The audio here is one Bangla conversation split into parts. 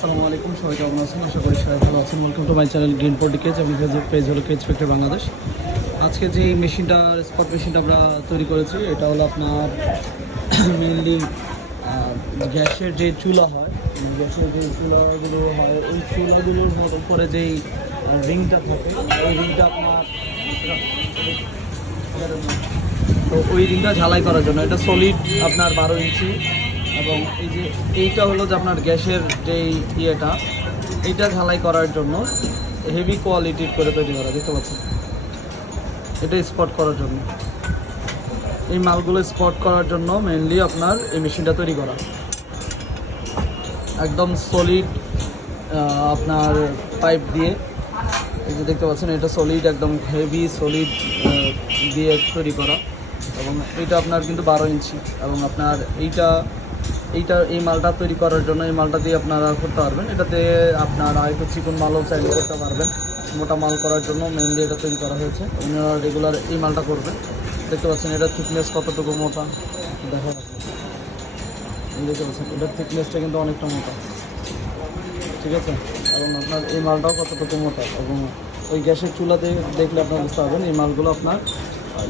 আসসালামু আলাইকুম, সবাই কেমন আছেন? আশা করি সবাই ভালো আছেন। Welcome to my channel green forty cage আমি ফেসবুক পেজ হলো কেজ ফ্যাক্টরি বাংলাদেশ আজকে যে মেশিনটা স্পট মেশিনটা আমরা তৈরি করেছি, এটা হলো আপনার মেনলি গ্যাসের যে চুলা হয়, গ্যাসের যে চুলাগুলো হয়, ওই চুলাগুলোর মতো উপরে যেই রিংটা থাকে, ওই রিংটা আপনার তো ওই রিংটা ঝালাই করার জন্য। এটা সলিড আপনার বারো ইঞ্চি। এবং এই যে এইটা হলো যে আপনার গ্যাসের যেই ইয়েটা, এইটা ঝালাই করার জন্য হেভি কোয়ালিটির করে তৈরি করা, দেখতে পাচ্ছেন? এটা স্পট করার জন্য। এই মালগুলো স্পট করার জন্য মেনলি আপনার এই মেশিনটা তৈরি করা। একদম সলিড আপনার পাইপ দিয়ে। এই যে দেখতে পাচ্ছেন, এটা সলিড একদম হেভি সলিড দিয়ে তৈরি করা। এবং এটা আপনার কিন্তু বারো ইঞ্চি। এবং আপনার এইটা এইটা, এই মালটা তৈরি করার জন্য এই মালটা দিয়ে আপনারা করতে পারবেন। এটাতে আপনার একটু চিকন মালও চাইলে করতে পারবেন। মোটা মাল করার জন্য মেনলি এটা তৈরি করা হয়েছে। আপনারা রেগুলার এই মালটা করবেন। দেখতে পাচ্ছেন এটা থিকনেস কতটুকু মোটা? দেখা দেখতে পাচ্ছেন, এটার থিকনেসটা কিন্তু অনেকটা মোটা। ঠিক আছে? এবং আপনার এই মালটাও কতটুকু মোটা? এবং ওই গ্যাসের চুলাতে দেখলে আপনার বুঝতে পারবেন এই মালগুলো আপনার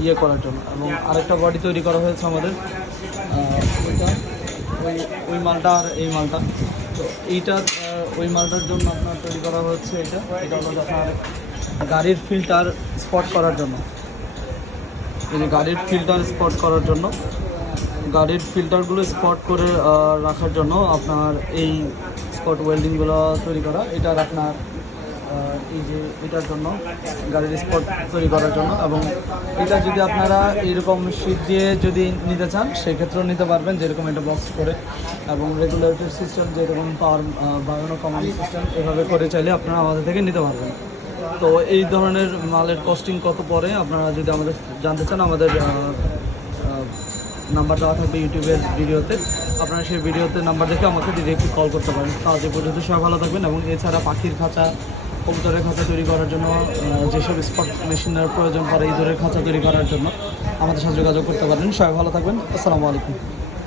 ইয়ে করার জন্য। এবং আরেকটা বডি তৈরি করা হয়েছে আমাদের ওইটা ওই ওই মালটা আর এই মালটা। তো এইটা ওই মালটার জন্য আপনার তৈরি করা হচ্ছে এটা। এটা হলো আপনার গাড়ির ফিল্টার স্পট করার জন্য। এই গাড়ির ফিল্টার স্পট করার জন্য। গাড়ির ফিল্টারগুলো স্পট করে রাখার জন্য আপনার এই স্পট ওয়েল্ডিংগুলো তৈরি করা। এটার আপনার এই যে এটার জন্য, গাড়ির স্পট তৈরি করার জন্য এবং এটা যদি আপনারা এইরকম শীট দিয়ে যদি নিতে চান, সেক্ষেত্রেও নিতে পারবেন যেরকম এটা বক্স করে। এবং রেগুলেটর সিস্টেম যেরকম পাওয়ার বাড়ানো কমানো সিস্টেম এভাবে করে চাইলে আপনারা আমাদের থেকে নিতে পারবেন। তো এই ধরনের মালের কস্টিং কত পড়ে, আপনারা যদি আমাদের জানতে চান, আমাদের নাম্বার দেওয়া থাকবে ইউটিউবের ভিডিওতে আপনারা সেই ভিডিওতে নাম্বার দেখে আমাকে ডিরেক্টলি কল করতে পারেন। তো আজ পর্যন্ত সবাই ভালো থাকবেন এবং এছাড়া পাখির খাঁচা কবুতরের খাঁচা তৈরি করার জন্য যেসব স্পট মেশিনের প্রয়োজন পড়ে ইঁদুরের খাঁচা তৈরি করার জন্য আমাদের সাথে যোগাযোগ করতে পারেন। সবাই ভালো থাকবেন। আসসালামু আলাইকুম।